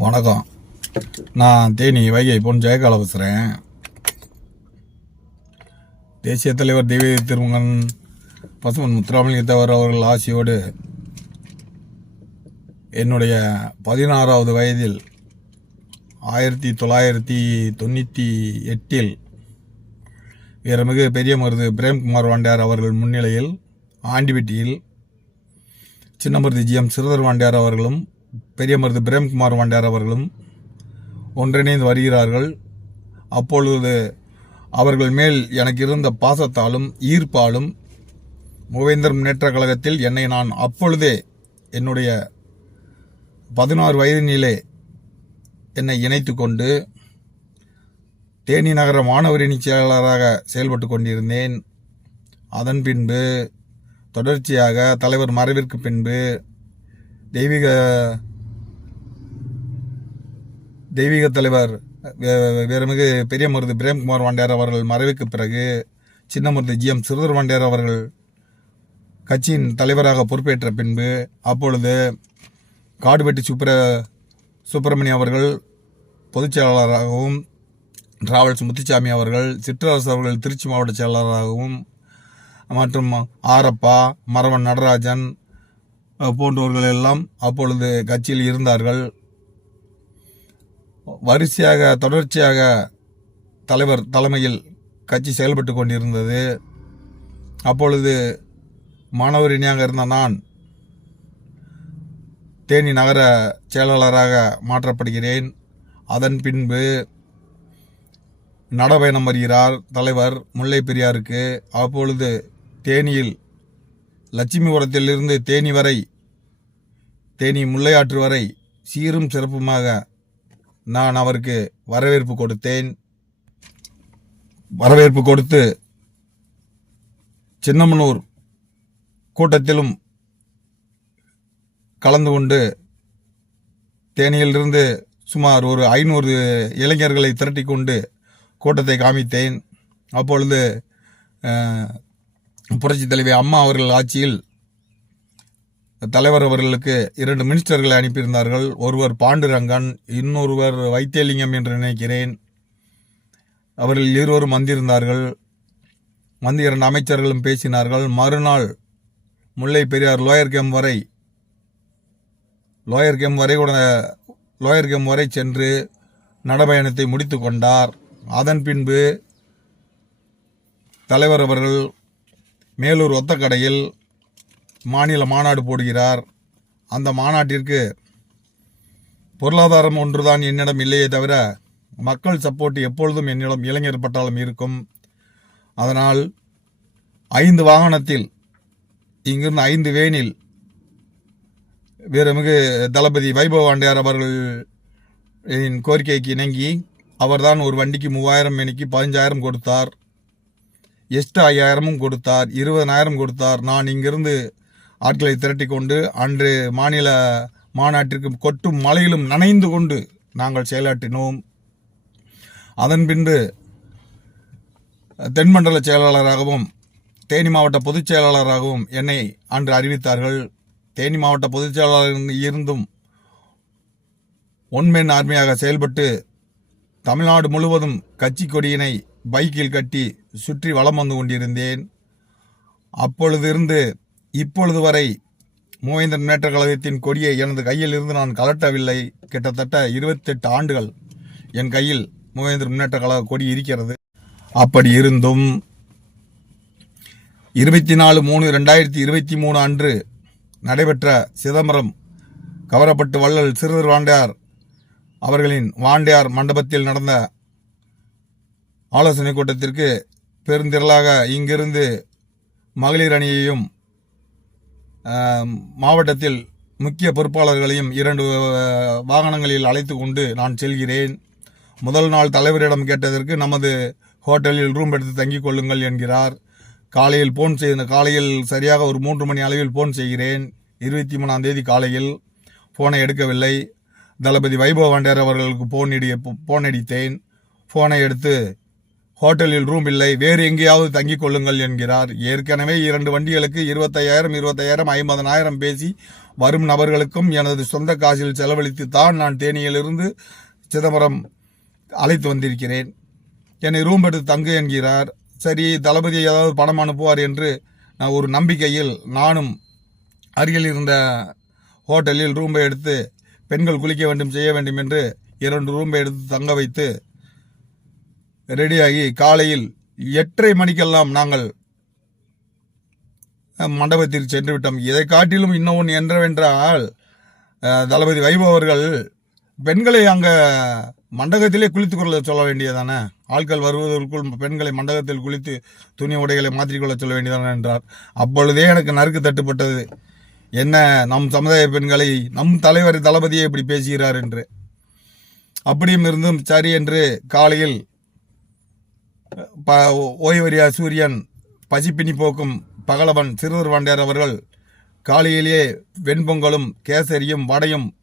வணக்கம். நான் தேனி வைகை பொன் ஜெயகால பேசுகிறேன் தேசிய தலைவர் தெய்வ திருமகன் பசுமன் முத்துராமலிங்கத்தவர் அவர்கள் ஆசியோடு என்னுடைய பதினாறாவது வயதில் ஆயிரத்தி தொள்ளாயிரத்தி தொண்ணூற்றி எட்டில் வீரமிகு பெரிய மருது பிரேம்குமார் வாண்டியார் அவர்கள் முன்னிலையில் ஆண்டிபட்டியில் சின்னமருது ஜி எம் சிறுதர் வாண்டியார் அவர்களும் பெரிய மருது பிரேம்குமார் வாண்டியார் அவர்களும் ஒன்றிணைந்து வருகிறார்கள். அப்பொழுது அவர்கள் மேல் எனக்கு இருந்த பாசத்தாலும் ஈர்ப்பாலும் மூவேந்தர் முன்னேற்ற கழகத்தில் என்னை நான் அப்பொழுதே என்னுடைய பதினாறு வயதினிலே என்னை இணைத்து கொண்டு தேனி நகர மாணவரணி செயலாளராக செயல்பட்டு கொண்டிருந்தேன். அதன் பின்பு தொடர்ச்சியாக தலைவர் மறைவிற்கு பின்பு தெய்வீக தெய்வீக தலைவர் வே- வேறுமிகு பெரிய மருது பிரேம்குமார் வாண்டியார் அவர்கள் மறைவுக்கு பிறகு சின்ன மருது ஜி எம் சிறுதர் வாண்டியார் அவர்கள் கட்சியின் தலைவராக பொறுப்பேற்ற பின்பு அப்பொழுது காடுபெட்டி சுப்ர சுப்பிரமணியம் அவர்கள் பொதுச் செயலாளராகவும் டிராவல்ஸ் முத்துச்சாமி அவர்கள் சிற்றரசு அவர்கள் திருச்சி மாவட்ட செயலாளராகவும் மற்றும் ஆரப்பா மரவன் நடராஜன் போன்றவர்கள் எல்லாம் அப்பொழுது கட்சியில் இருந்தார்கள். வரிசையாக தொடர்ச்சியாக தலைவர் தலைமையில் கட்சி செயல்பட்டு கொண்டிருந்தது. அப்பொழுது மாணவரிணியாக இருந்த நான் தேனி நகர செயலாளராக மாற்றப்படுகிறேன். அதன் பின்பு நடபயணம் வருகிறார் தலைவர் முல்லை பெரியாருக்கு. அப்பொழுது தேனியில் லட்சுமிபுரத்திலிருந்து தேனி வரை தேனி முல்லையாற்று வரை சீரும் சிறப்புமாக நான் அவருக்கு வரவேற்பு கொடுத்தேன். வரவேற்பு கொடுத்து சின்னமனூர் கூட்டத்திலும் கலந்து கொண்டு தேனியிலிருந்து சுமார் ஒரு ஐநூறு இளைஞர்களை திரட்டி கொண்டு கூட்டத்தை காமித்தேன். அப்பொழுது புரட்சித் தலைவி அம்மா அவர்கள் ஆட்சியில் தலைவர் அவர்களுக்கு இரண்டு மினிஸ்டர்களை அனுப்பியிருந்தார்கள். ஒருவர் பாண்டுரங்கன் இன்னொருவர் வைத்தியலிங்கம் என்று நினைக்கிறேன். அவர்கள் இருவரும் வந்திருந்தார்கள். வந்து இரண்டு அமைச்சர்களும் பேசினார்கள். மறுநாள் முல்லை பெரியார் லோயர் கேம் வரை லோயர் கேம் வரை கூட லோயர் கேம் வரை சென்று நடபயணத்தை முடித்து கொண்டார். அதன் பின்பு தலைவர் அவர்கள் மேலூர் ஒத்தக்கடையில் மாநில மாநாடு போடுகிறார். அந்த மாநாட்டிற்கு பொருளாதாரம் ஒன்றுதான் என்னிடம் இல்லையே தவிர மக்கள் சப்போர்ட் எப்பொழுதும் என்னிடம் இளைஞர் பட்டாலும் இருக்கும். அதனால் ஐந்து வாகனத்தில் இங்கிருந்து ஐந்து வேனில் வீரமிகு தளபதி வைபவ் வாண்டியார் அவர்களின் கோரிக்கைக்கு இணங்கி அவர்தான் ஒரு வண்டிக்கு மூவாயிரம் மணிக்கு பதினஞ்சாயிரம் கொடுத்தார். எஸ்ட் ஐயாயிரமும் கொடுத்தார். இருபதனாயிரம் கொடுத்தார். நான் இங்கிருந்து ஆட்களை திரட்டி கொண்டு அன்று மாநில மாநாட்டிற்கு கொட்டும் மலையிலும் நனைந்து கொண்டு நாங்கள் செயலாற்றினோம். அதன் பின்பு தென்மண்டல செயலாளராகவும் தேனி மாவட்ட பொதுச் செயலாளராகவும் என்னை அன்று அறிவித்தார்கள். தேனி மாவட்ட பொதுச் செயலாளர் இருந்தும் ஒன்மென் ஆர்மியாக செயல்பட்டு தமிழ்நாடு முழுவதும் கட்சி கொடியினை பைக்கில் கட்டி சுற்றி வலம் வந்து கொண்டிருந்தேன். அப்பொழுதிருந்து இப்பொழுது வரை மூவேந்தர் முன்னேற்ற கழகத்தின் கொடியை எனது கையில் இருந்து நான் கலட்டவில்லை. கிட்டத்தட்ட இருபத்தெட்டு ஆண்டுகள் என் கையில் மூவேந்தர் முன்னேற்ற கழக கொடி இருக்கிறது. அப்படி இருந்தும் இருபத்தி நாலு மூணு ரெண்டாயிரத்தி இருபத்தி மூணு அன்று நடைபெற்ற சிதம்பரம் கவரப்பட்டு வள்ளல் சிறுதர் வாண்டியார் அவர்களின் வாண்டியார் மண்டபத்தில் நடந்த ஆலோசனை கூட்டத்திற்கு பெருந்திரளாக இங்கிருந்து மகளிர் அணியையும் மாவட்டத்தில் முக்கிய பொறுப்பாளர்களையும் இரண்டு வாகனங்களில் அழைத்து கொண்டு நான் செல்கிறேன். முதல் நாள் தலைவரிடம் கேட்டதற்கு நமது ஹோட்டலில் ரூம் எடுத்து தங்கிக் கொள்ளுங்கள் என்கிறார். காலையில் போன் செய்த காலையில் சரியாக ஒரு மூன்று மணி அளவில் போன் செய்கிறேன். இருபத்தி மூணாம் தேதி காலையில் ஃபோனை எடுக்கவில்லை. தளபதி வைபவ் வாண்டியார் அவர்களுக்கு போன் இடி போன் அடித்தேன். ஃபோனை எடுத்து ஹோட்டலில் ரூம் இல்லை. வேறு எங்கேயாவது தங்கிக் கொள்ளுங்கள் என்கிறார். ஏற்கனவே இரண்டு வண்டிகளுக்கு இருபத்தையாயிரம் இருபத்தையாயிரம் ஐம்பதனாயிரம் பேசி வரும் நபர்களுக்கும் எனது சொந்த காசில் செலவழித்து தான் நான் தேனியிலிருந்து சிதம்பரம் அழைத்து வந்திருக்கிறேன். என்னை ரூம் எடுத்து தங்கு என்கிறார். சரி தளபதி ஏதாவது பணம் அனுப்புவார் என்று நான் ஒரு நம்பிக்கையில் நானும் அருகில் இருந்த ஹோட்டலில் ரூம்பை எடுத்து பெண்கள் குளிக்க வேண்டும் செய்ய வேண்டும் என்று இரண்டு ரூம்பை எடுத்து தங்க வைத்து ரெடியாகி காலையில் எட்டரை மணிக்கெல்லாம் நாங்கள் மண்டபத்தில் சென்று விட்டோம் இதை காட்டிலும் இன்னொன்று என்றவென்றால் தளபதி வைபவ் அவர்கள் பெண்களை அங்கே மண்டபத்திலே குளித்துக் கொள்ள சொல்ல வேண்டியதானே? ஆட்கள் வருவதற்குள் பெண்களை மண்டபத்தில் குளித்து துணி உடைகளை மாற்றிக்கொள்ள சொல்ல வேண்டியதானே என்றார். அப்பொழுதே எனக்கு நறுக்கு தட்டுப்பட்டது. என்ன நம் சமுதாய பெண்களை நம் தலைவர் தளபதியே இப்படி பேசுகிறார் என்று. அப்படியும் இருந்தும் சரி என்று காலையில் ப ஓய்வரியா சூரியன் பசிப்பினி போக்கும் பகலவன் சிறுவர் வாண்டியார் அவர்கள் காலையிலேயே வெண்பொங்கலும் கேசரியும் வடையும்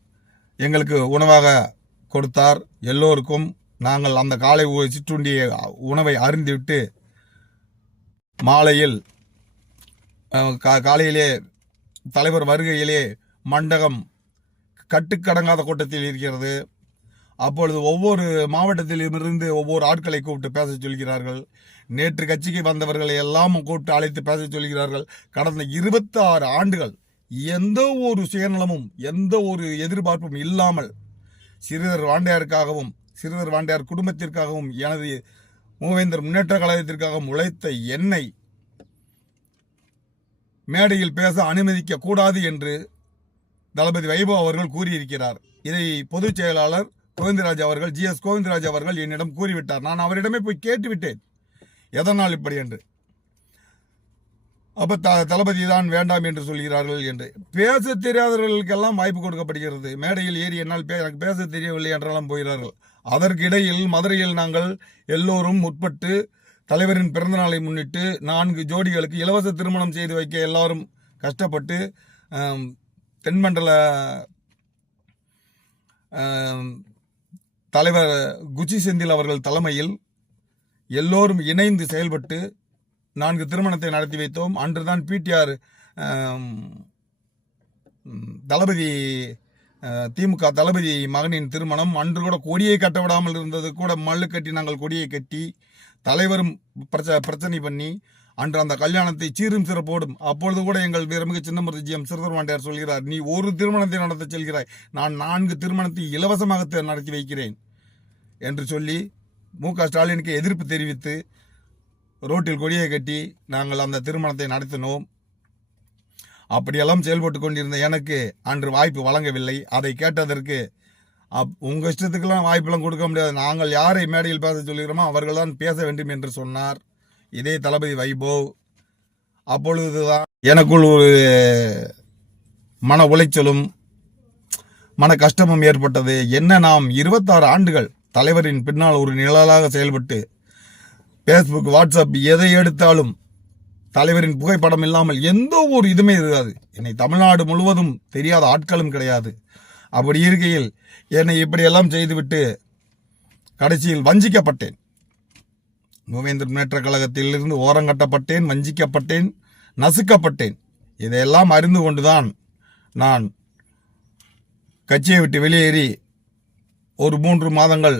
எங்களுக்கு உணவாக கொடுத்தார். எல்லோருக்கும் நாங்கள் அந்த காலை உ- சிற்றுண்டிய உணவை அருந்திவிட்டு மாலையில் கா- காலையிலே தலைவர் வருகையிலே மண்டகம் கட்டுக்கடங்காத கூட்டத்தில் இருக்கிறது. அப்பொழுது ஒவ்வொரு மாவட்டத்திலிருந்து ஒவ்வொரு ஆட்களை கூப்பிட்டு பேச சொல்கிறார்கள். நேற்று கட்சிக்கு வந்தவர்களை எல்லாம் கூப்பிட்டு அழைத்து பேச சொல்கிறார்கள். கடந்த இருபத்தாறு ஆண்டுகள் எந்த ஒரு சுயநலமும் எந்த ஒரு எதிர்பார்ப்பும் இல்லாமல் சிறுவர் வாண்டையாருக்காகவும் சிறுவர் வாண்டையார் குடும்பத்திற்காகவும் எனது மூவேந்தர் முன்னேற்ற கழகத்திற்காகவும் உழைத்த என்னை மேடையில் பேச அனுமதிக்க கூடாது என்று தளபதி வைபவ் அவர்கள் கூறியிருக்கிறார். இதை பொதுச் செயலாளர் கோவிந்தராஜ் அவர்கள் ஜி எஸ் கோவிந்தராஜ் அவர்கள் என்னிடம் கூறிவிட்டார். நான் அவரிடமே போய் கேட்டுவிட்டேன். எதனால் இப்படி என்று? அப்ப த தளபதி தான் வேண்டாம் என்று சொல்கிறார்கள் என்று. பேச தெரியாதவர்களுக்கெல்லாம் வாய்ப்பு கொடுக்கப்படுகிறது. மேடையில் ஏறி என்னால் பே எனக்கு பேச தெரியவில்லை என்றெல்லாம் போகிறார்கள். அதற்கிடையில் மதுரையில் நாங்கள் எல்லோரும் முற்பட்டு தலைவரின் பிறந்தநாளை முன்னிட்டு நான்கு ஜோடிகளுக்கு இலவச திருமணம் செய்து வைக்க எல்லாரும் கஷ்டப்பட்டு தென்மண்டல தலைவர் குச்சி செந்தில் அவர்கள் தலைமையில் எல்லோரும் இணைந்து செயல்பட்டு நான்கு திருமணத்தை நடத்தி வைத்தோம். அன்றுதான் பிடிஆர் தளபதி திமுக தளபதி மகனின் திருமணம். அன்று கூட கொடியை கட்ட விடாமல் இருந்தது. கூட மல்லு கட்டி நாங்கள் கொடியை கட்டி தலைவரும் பிரச்சனை பண்ணி அன்று அந்த கல்யாணத்தை சீரும் சிறப்போடும். அப்பொழுது கூட எங்கள் வீரமிகு Chinnamaruthi G M M Vandiyar சொல்கிறார் நீ ஒரு திருமணத்தை நடத்த செல்கிறாய். நான் நான்கு திருமணத்தை இலவசமாக நடத்தி வைக்கிறேன். என்று சொல்லி மு க ஸ்டாலினுக்கு எதிர்ப்பு தெரிவித்து ரோட்டில் கொடியை கட்டி நாங்கள் அந்த திருமணத்தை நடத்தினோம். அப்படியெல்லாம் செயல்பட்டு கொண்டிருந்த எனக்கு அன்று வாய்ப்பு வழங்கவில்லை. அதை கேட்டதற்கு அப் உங்கள் இஷ்டத்துக்கெல்லாம் வாய்ப்பெல்லாம் கொடுக்க முடியாது. நாங்கள் யாரை மேடையில் பேச சொல்கிறோமோ அவர்கள் தான் பேச வேண்டும் என்று சொன்னார். இதே தளபதி வைபவ் அப்பொழுதுதான் எனக்குள் ஒரு மன உளைச்சலும் மன கஷ்டமும் ஏற்பட்டது. என்ன நாம் இருபத்தாறு ஆண்டுகள் தலைவரின் பின்னால் ஒரு நிழலாக செயல்பட்டு ஃபேஸ்புக் வாட்ஸ்அப் எதை எடுத்தாலும் தலைவரின் புகைப்படம் இல்லாமல் எந்த ஒரு இதுவுமே இருக்காது. என்னை தமிழ்நாடு முழுவதும் தெரியாத ஆட்களும் கிடையாது. அப்படி இருக்கையில் என்னை இப்படியெல்லாம் செய்துவிட்டு கடைசியில் வஞ்சிக்கப்பட்டேன். மூவேந்தர் முன்னேற்ற கழகத்திலிருந்து ஓரங்கட்டப்பட்டேன் வஞ்சிக்கப்பட்டேன் நசுக்கப்பட்டேன். இதையெல்லாம் அறிந்து கொண்டுதான் நான் கட்சியை விட்டு வெளியேறி ஒரு மூன்று மாதங்கள்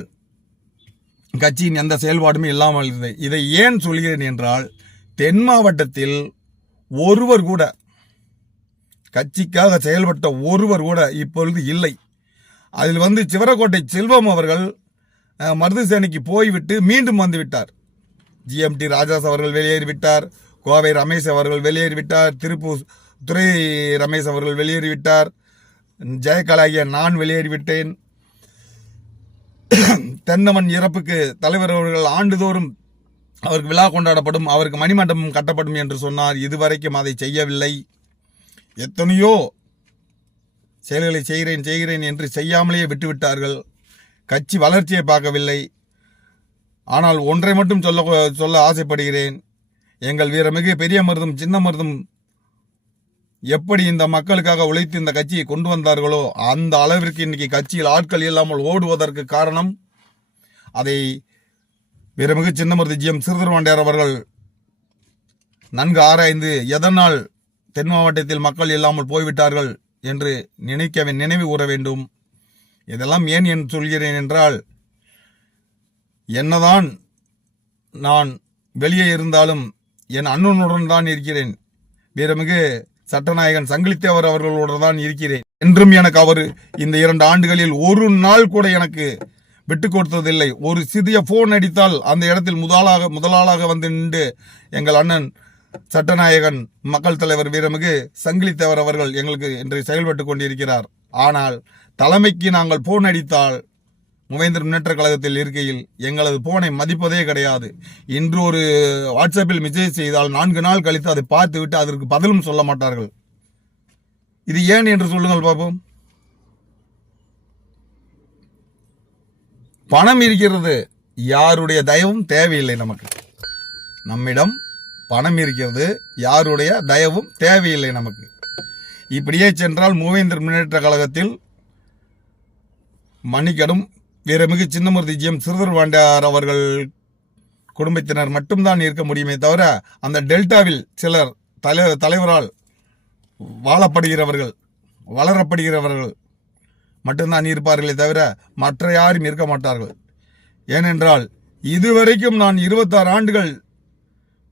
கட்சியின் எந்த செயல்பாடுமே இல்லாமல் இருந்தது இதை ஏன் சொல்கிறேன் என்றால் தென் மாவட்டத்தில் ஒருவர் கூட கட்சிக்காக செயல்பட்ட ஒருவர் கூட இப்பொழுது இல்லை. அதில் வந்து சிவரக்கோட்டை செல்வம் அவர்கள் அஹ், மருதுசேனைக்கு போய்விட்டு மீண்டும் வந்து விட்டார். ஜிஎம்டி ராஜாஸ் அவர்கள் வெளியேறிவிட்டார். கோவை ரமேஷ் அவர்கள் வெளியேறிவிட்டார். திருப்பூர் துரை ரமேஷ் அவர்கள் வெளியேறிவிட்டார். ஜெயகலாகிய நான் வெளியேறிவிட்டேன். தென்னவன் இறப்புக்கு தலைவர் அவர்கள் ஆண்டுதோறும் அவருக்கு விழா கொண்டாடப்படும் அவருக்கு மணிமண்டபம் கட்டப்படும் என்று சொன்னார். இதுவரைக்கும் அதை செய்யவில்லை. எத்தனையோ செயல்களை செய்கிறேன் செய்கிறேன் என்று செய்யாமலேயே விட்டுவிட்டார்கள். கட்சி வளர்ச்சியை பார்க்கவில்லை. ஆனால் ஒன்றை மட்டும் சொல்ல சொல்ல ஆசைப்படுகிறேன். எங்கள் வீரமிகு பெரிய மருதும் சின்ன மருதும் எப்படி இந்த மக்களுக்காக உழைத்து இந்த கட்சியை கொண்டு வந்தார்களோ அந்த அளவிற்கு இன்னைக்கு கட்சியில் ஆட்கள் இல்லாமல் ஓடுவதற்கு காரணம் அதை வீரமிகு சின்னமருதி ஜிஎம் சிறுதர்வாண்டியார் அவர்கள் நன்கு ஆராய்ந்து எதனால் தென் மாவட்டத்தில் மக்கள் இல்லாமல் போய்விட்டார்கள் என்று நினைக்க நினைவு கூற வேண்டும். இதெல்லாம் ஏன் என்று சொல்கிறேன் என்றால் என்னதான் நான் வெளியே இருந்தாலும் என் அண்ணனுடன் தான் இருக்கிறேன். வீரமிகு சட்டநாயகன் சங்கிலித்தேவர் அவர்களோடு தான் இருக்கிறேன். என்றும் எனக்கு அவர் இந்த இரண்டு ஆண்டுகளில் ஒரு நாள் கூட எனக்கு விட்டு கொடுத்ததில்லை. ஒரு சிறிய ஃபோன் அடித்தால் அந்த இடத்தில் முதலாக முதலாளாக வந்து நின்று எங்கள் அண்ணன் சட்டநாயகன் மக்கள் தலைவர் வீரமிகு சங்கிலித்தேவர் அவர்கள் எங்களுக்கு இன்று செயல்பட்டு கொண்டிருக்கிறார். ஆனால் தலைமைக்கு நாங்கள் போன் அடித்தால் மூவேந்தர் முன்னேற்ற கழகத்தில் இருக்கையில் எங்களது போனை மதிப்பதே கிடையாது. இன்று ஒரு வாட்ஸ்அப்பில் மெசேஜ் செய்தால் நான்கு நாள் கழித்து அதை பார்த்து விட்டு அதற்கு பதிலும் சொல்ல மாட்டார்கள். இது ஏன் என்று சொல்லுங்கள் பாப்போம் பணம் இருக்கிறது. யாருடைய தயவும் தேவையில்லை நமக்கு. நம்மிடம் பணம் இருக்கிறது. யாருடைய தயவும் தேவையில்லை நமக்கு. இப்படியே சென்றால் மூவேந்தர் முன்னேற்ற கழகத்தில் மணிக்கடும் வீரமிகு சின்னமூர்த்தி ஜிஎம் சிறுதர் வாண்டியார் அவர்கள் குடும்பத்தினர் மட்டும்தான் இருக்க முடியுமே தவிர அந்த டெல்டாவில் சிலர் தலை தலைவரால் வாழப்படுகிறவர்கள் வளரப்படுகிறவர்கள் மட்டும்தான் இருப்பார்களே தவிர மற்ற யாரும் இருக்க மாட்டார்கள். ஏனென்றால் இதுவரைக்கும் நான் இருபத்தாறு ஆண்டுகள்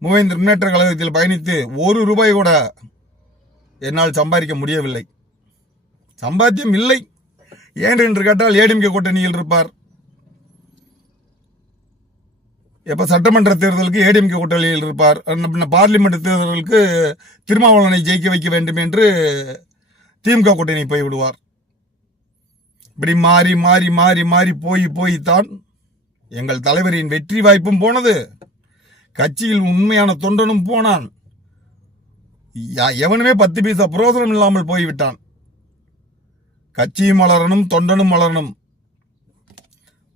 மூவேந்திர முன்னேற்ற கழகத்தில் பயணித்து ஒரு ரூபாய் கூட என்னால் சம்பாதிக்க முடியவில்லை. சம்பாத்தியம் இல்லை. ஏன் என்று கேட்டால் ஏடிஎம்கே கூட்டணியில் இருப்பார். எப்போ சட்டமன்ற தேர்தலுக்கு ஏடிஎம்கே கூட்டணியில் இருப்பார். பின்ன பார்லிமெண்ட் தேர்தலுக்கு திருமாவளவனை ஜெயிக்க வைக்க வேண்டும் என்று திமுக கூட்டணி போய் விடுவார் இப்படி மாறி மாறி மாறி மாறி போய் போய் தான் எங்கள் தலைவரின் வெற்றி வாய்ப்பும் போனது. கட்சியில் உண்மையான தொண்டனும் போனான். எவனுமே பத்து பைசா புரோசனம் இல்லாமல் போய்விட்டான். கட்சியும் வளரணும் தொண்டனும் வளரணும்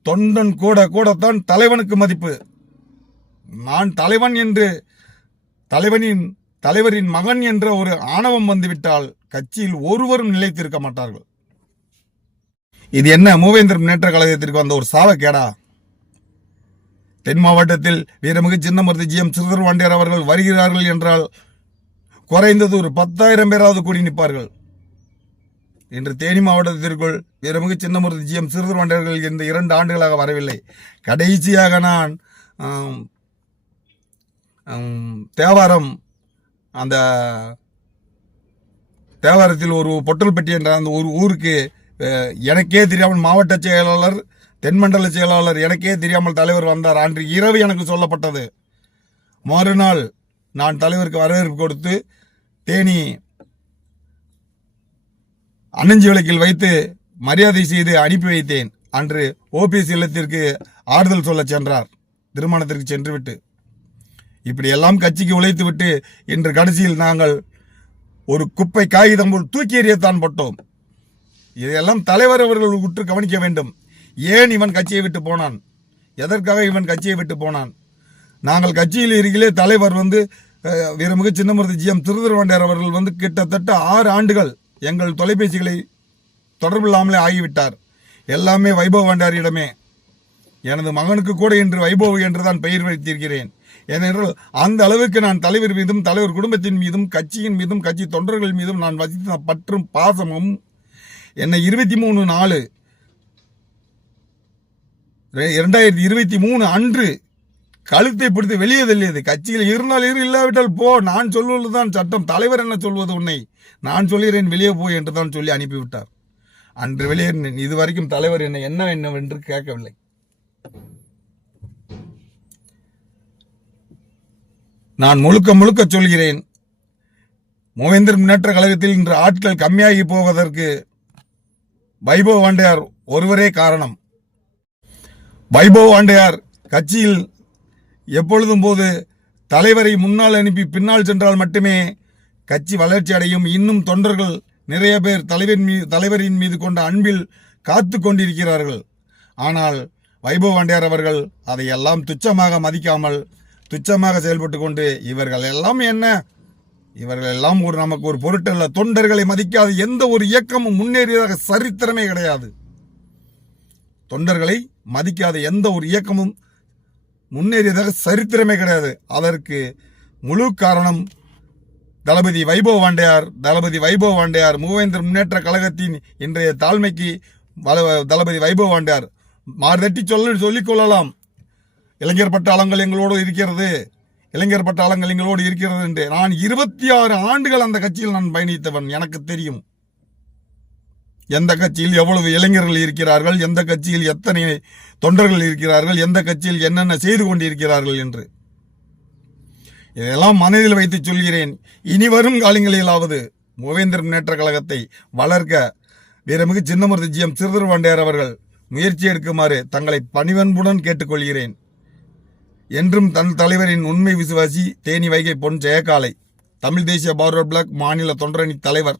தொண்டன் கூட கூடத்தான் தலைவனுக்கு மதிப்பு. நான் தலைவன் என்று தலைவனின் தலைவரின் மகன் என்ற ஒரு ஆணவம் வந்துவிட்டால் கட்சியில் ஒருவரும் நிலைத்திருக்க மாட்டார்கள். இது என்ன? மூவேந்தர் முன்னேற்ற கழகத்திற்கு வந்த ஒரு சாவக்கேடா. தென் மாவட்டத்தில் வீரமிகு சின்னமருதி ஜிஎம் சிறுதர் வாண்டியார் அவர்கள் வருகிறார்கள் என்றால் குறைந்தது ஒரு பத்தாயிரம் பேராவது கூடி நிற்பார்கள். இன்று தேனி மாவட்டத்திற்குள் வீரமிகு சின்னமருதி ஜிஎம் சிறுதர் வாண்டியார்கள் இந்த இரண்டு ஆண்டுகளாக வரவில்லை. கடைசியாக நான் தேவாரம் அந்த தேவாரத்தில் ஒரு பொட்டல்பட்டி என்ற அந்த ஒரு ஊருக்கு எனக்கே தெரியாமல் மாவட்ட செயலாளர் தென்மண்டல செயலாளர் எனக்கே தெரியாமல் தலைவர் வந்தார். அன்று இரவு எனக்கு சொல்லப்பட்டது. மறுநாள் நான் தலைவருக்கு வரவேற்பு கொடுத்து தேனி அணிஞ்சு விளக்கில் வைத்து மரியாதை செய்து அனுப்பி வைத்தேன். அன்று ஓபிஎஸ் இல்லத்திற்கு ஆறுதல் சொல்ல சென்றார். திருமணத்திற்கு சென்றுவிட்டு. இப்படியெல்லாம் கட்சிக்கு உழைத்து விட்டு இன்று கடைசியில் நாங்கள் ஒரு குப்பை காகிதம் போல் தூக்கி எறியத்தான் பட்டோம். இதையெல்லாம் தலைவர் அவர்கள் உற்று கவனிக்க வேண்டும். ஏன் இவன் கட்சியை விட்டு போனான்? எதற்காக இவன் கட்சியை விட்டு போனான்? நாங்கள் கட்சியில் இருக்கிலே தலைவர் வந்து வீரமிகு சின்னமூர்த்தி ஜி ஜிஎம் திருதிருவாண்டியார் அவர்கள் வந்து கிட்டத்தட்ட ஆறு ஆண்டுகள் எங்கள் தொலைபேசிகளை தொடர்பில்லாமலே ஆகிவிட்டார். எல்லாமே வைபவ் பண்டாரியிடமே. எனது மகனுக்கு கூட இன்று வைபவ் என்று தான் பெயர் வைத்திருக்கிறேன். ஏனென்றால் அந்த அளவுக்கு நான் தலைவர் மீதும் தலைவர் குடும்பத்தின் மீதும் கட்சியின் மீதும் கட்சி தொண்டர்கள் மீதும் நான் வசித்த பற்றும் பாசமும் என்னை இருபத்தி மூணு நாலு இரண்டாயிரத்தி இருபத்தி மூணு அன்று கழுத்தை பிடித்து வெளியே தள்ளியது. கட்சியில் இருந்தால் இரு இல்லாவிட்டால் போ. நான் சொல்வதுதான் சட்டம். தலைவர் என்ன சொல்வது உன்னை? நான் சொல்கிறேன் வெளியே போ என்று தான் சொல்லி அனுப்பிவிட்டார். அன்று வெளியேறினேன். இதுவரைக்கும் தலைவர் என்னை என்ன என்னவென்று கேட்கவில்லை. நான் முழுக்க முழுக்க சொல்கிறேன். மூவேந்தர் முன்னேற்ற கழகத்தில் இன்று ஆட்கள் கம்மியாகி போவதற்கு வைபவ் வாண்டையார் ஒருவரே காரணம். வைபவ் ஆண்டையார் கட்சியில் எப்பொழுதும் போது தலைவரை முன்னால் அனுப்பி பின்னால் சென்றால் மட்டுமே கட்சி வளர்ச்சி அடையும். இன்னும் தொண்டர்கள் நிறைய பேர் தலைவர் மீது தலைவரின் மீது கொண்ட அன்பில் காத்து கொண்டிருக்கிறார்கள். ஆனால் வைபவ் வாண்டியார் அவர்கள் அதையெல்லாம் துச்சமாக மதிக்காமல் துச்சமாக செயல்பட்டு கொண்டு இவர்கள் எல்லாம் என்ன? இவர்கள் எல்லாம் ஒரு நமக்கு ஒரு பொருட்டல்ல. தொண்டர்களை மதிக்காத. எந்த ஒரு இயக்கமும் முன்னேறியதாக சரித்திரமே கிடையாது. தொண்டர்களை மதிக்காத எந்த ஒரு இயக்கமும் முன்னேறியதாக சரித்திரமே கிடையாது. அதற்கு முழு காரணம் தளபதி வைபவ் வாண்டையார் தளபதி வைபவ் வாண்டையார் மூவேந்தர் முன்னேற்ற கழகத்தின் இன்றைய தாழ்மைக்கு தளபதி வைபவ் வாண்டையார். மாறுதட்டி சொல்ல சொல்லிக் கொள்ளலாம். இளைஞர் பட்டாளங்கள் எங்களோடு இருக்கிறது. இளைஞர் பட்டாளங்கள் எங்களோடு இருக்கிறது என்று நான் இருபத்தி ஆறு ஆண்டுகள் அந்த கட்சியில் நான் பயணித்தவன் எனக்கு தெரியும். எந்த கட்சியில் எவ்வளவு இளைஞர்கள் இருக்கிறார்கள் எந்த கட்சியில் எத்தனை தொண்டர்கள் இருக்கிறார்கள் எந்த கட்சியில் என்னென்ன செய்து கொண்டிருக்கிறார்கள் என்று. இதெல்லாம் மனதில் வைத்து சொல்கிறேன். இனி வரும் காலங்களிலாவது மூவேந்தர் முன்னேற்ற கழகத்தை வளர்க்க வீரமிகு சின்னமருது ஜி எம் சிறுதர் அவர்கள் முயற்சி எடுக்குமாறு தங்களை பணிவன்புடன் கேட்டுக்கொள்கிறேன். என்றும் தன் தலைவரின் உண்மை விசுவாசி தேனி வைகை பொன் ஜெயகாலை தமிழ் தேசிய பார்வர்ட் பிளாக் மாநில தொண்டரணி தலைவர்